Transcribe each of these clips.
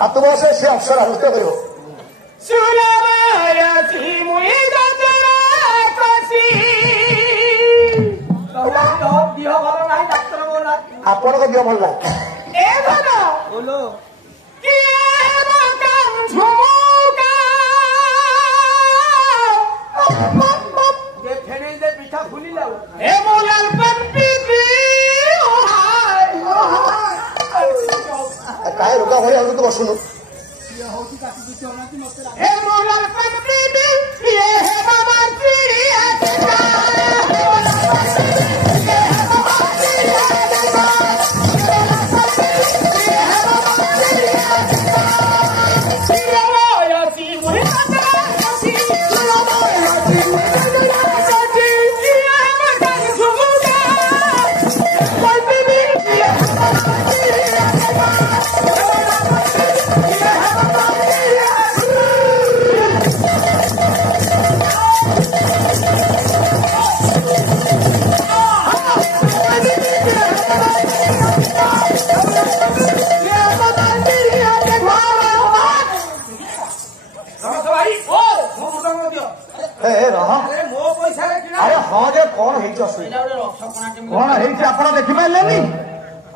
ହାତ ବସେ ସେ ଅକ୍ଷର ଆବିଷ୍କାର କରିବ। ଆପଣଙ୍କ ଦିହ ଭଲ ନାହିଁ। ପିଠା ଫୁଲିଲା କାହିଁ ରୋଗା ଭଳି ଆଉ ତୁ ବସୁନୁ। ଆରେ ହଁ ଯେ କଣ ହେଇଛି ଅସୁବିଧା କଣ ହେଇଛି ଆପଣ ଦେଖିପାରିଲେନି?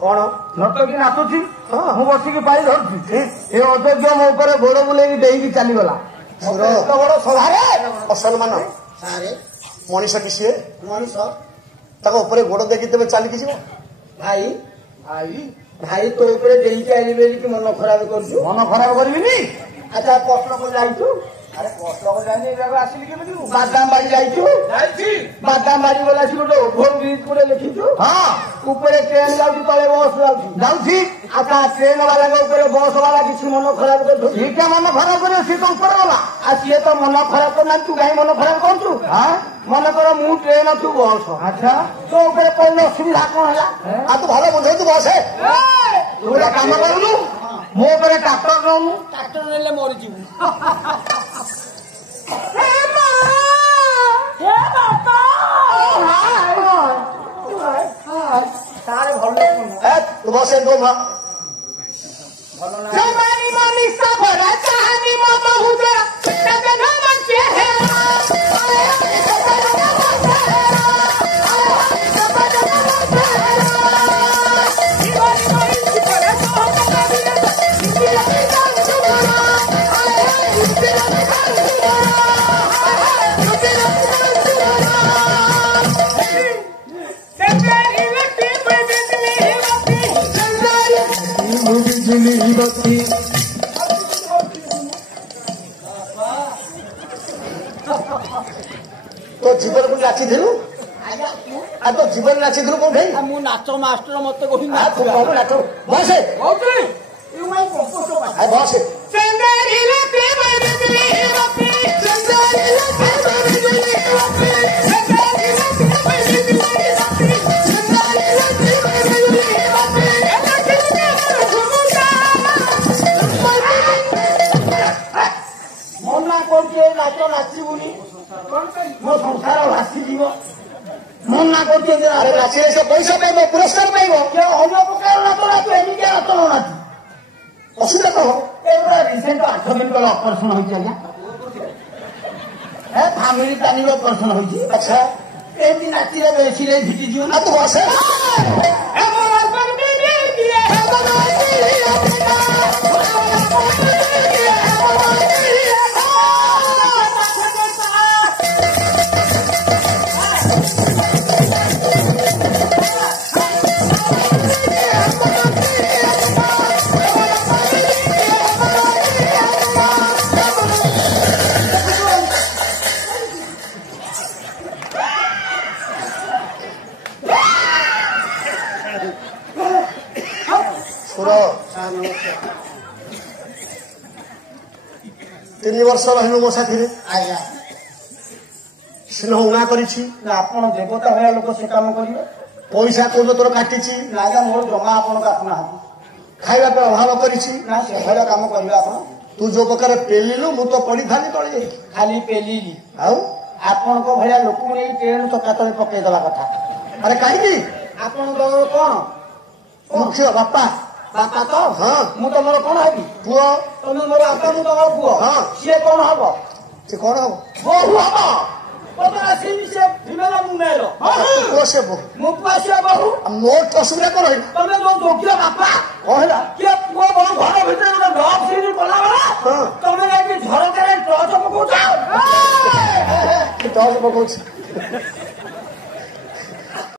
କଣ ନର୍ତ୍ତକୀ ନାଚୁଛି ମୁଁ ବସିକି ପାଇ ଧରୁଛି ଏ ଅଯୋଗ୍ୟ ମୋ ଉପରେ ଗୋଡ ବୁଲେଇକି ଡେଇକି ଚାଲିଗଲା। ଏତେ ବଡ ସଭାରେ ଅସମ୍ମାନ ମଣିଷ କି ସିଏ ମଣିଷ ତାଙ୍କ ଉପରେ ଗୋଡ ଦେଇକି ତେବେ ଚାଲିକି ଯିବ? ଭାଇ ଭାଇ ଭାଇ ତୋ ଉପରେ ଡେଇକି ଆଇଲି ବୋଲିକି ମନ ଖରାପ କରୁଛୁ? ମନ ଖରାପ କରିବିନି। ଆଚ୍ଛା କଷ୍ଟକ ଯାଇଛୁ? ଆରେ କଷ୍ଟକ ଯାଇନି ଆସିଲି କେମିତି? ବାଦାମ ବାଡି ଯାଇଛୁ? ବାଦାମ ବାଡି ଗଲା ସେ ଗୋଟେ ଓଭର ବ୍ରିଜ ଉପରେ ଲେଖିଛୁ ଉପରେ ଟ୍ରେନ ଯାଉଛି ତଳେ ବସ୍ ଯାଉଛି। ଆଚ୍ଛା ଟ୍ରେନ ବାଲାଙ୍କ ଉପରେ ବସ୍ ବାଲା କିଛି ମନ ଖରାପ କରୁଛୁ? ସିଏ ମନ ଖରାପ କରିବ ସିଏ ତ ଉପରେ ଗଲା। ଆଉ ସିଏ ତ ମନ ଖରାପ କରୁନାହାନ୍ତି ତୁ କାହିଁ ମନ ଖରାପ କରୁଛୁ? ମନେକର ମୁଁ ଟ୍ରେନ ତୁ ବସ ଆଚ୍ଛା ତୋ ଉପରେ ପଡ଼ିଲେ ଅସୁବିଧା କଣ ହେଲା? ଆଉ ତୁ ଭଲ ବୁଝେ ତୁ ବସେ ତୁ ଗୋଟେ କାମ କରୁନୁ ମୋ ଉପରେ ଟ୍ରାକ୍ଟର ନଉନୁ। ଟ୍ରାକ୍ଟର ନେଲେ ମରିଯିବୁ। ତାର ଭଲ ତୁ ବସେ ତୁ ଭଲ तो जीवन को नाचिलु आ तो जीवन नाचिलु कोठे मु नाच मास्टर मते कोही नाच नाच बसे बसे नाच नाचबुनि मो संसार भासीजीव मना करते अरे नाचिले से पैसा पाइब पुरस्कार पाइब अन्य प्रकार नाच नाच एमिति नाच नाच असुविधा कह रिसेंट 8 दिन तले ऑपरेशन होइछ आज्ञा फैमिली प्लानिंग ऑपरेशन होइछ। अच्छा एमिति नाचिले बेसिले भिटी जीव ना तू बसे तीन वर्ष रही मो साथी सिंह उणा कर देवता भाया लोक से कम करेंगे पैसा कौन तोर काटी आज्ञा मोर जमा आप काटुना खाଇବା अभाव कर कम करेंगे तू जो प्रकार पेलिलु मु तो पड़ी था तले खाली पेलिली आपण भाया लोक नहीं ट्रेन चका तले पकईदला कथा। अरे कहीं आपण कौन मुख्य बापा ବାପା ତ ମୁଁ ତମର କଣ ହେବି ପୁଅ ତମେ ମୋର ବାପା ମୁଁ ତମର ପୁଅ ସିଏ କଣ ହବ ସେ କଣ ହବ ବୋହୂ ହବ ମୋର ଅସୁବିଧା କଣ ତମେ ଯୋଉ ଯୋଗ୍ୟ ବାପା କଣ ହେଲା କିଏ ପୁଅ ବୋଉ ଘର ଭିତରେ ଗୋଟେ ଡବ୍ ସିରି କଲା ବେଳେ ତମେ ଯାଇକି ଝରକାରେ ଟର୍ଚ୍ଚ ପକଉଛ ଟର୍ଚ୍ଚ ପକଉଛି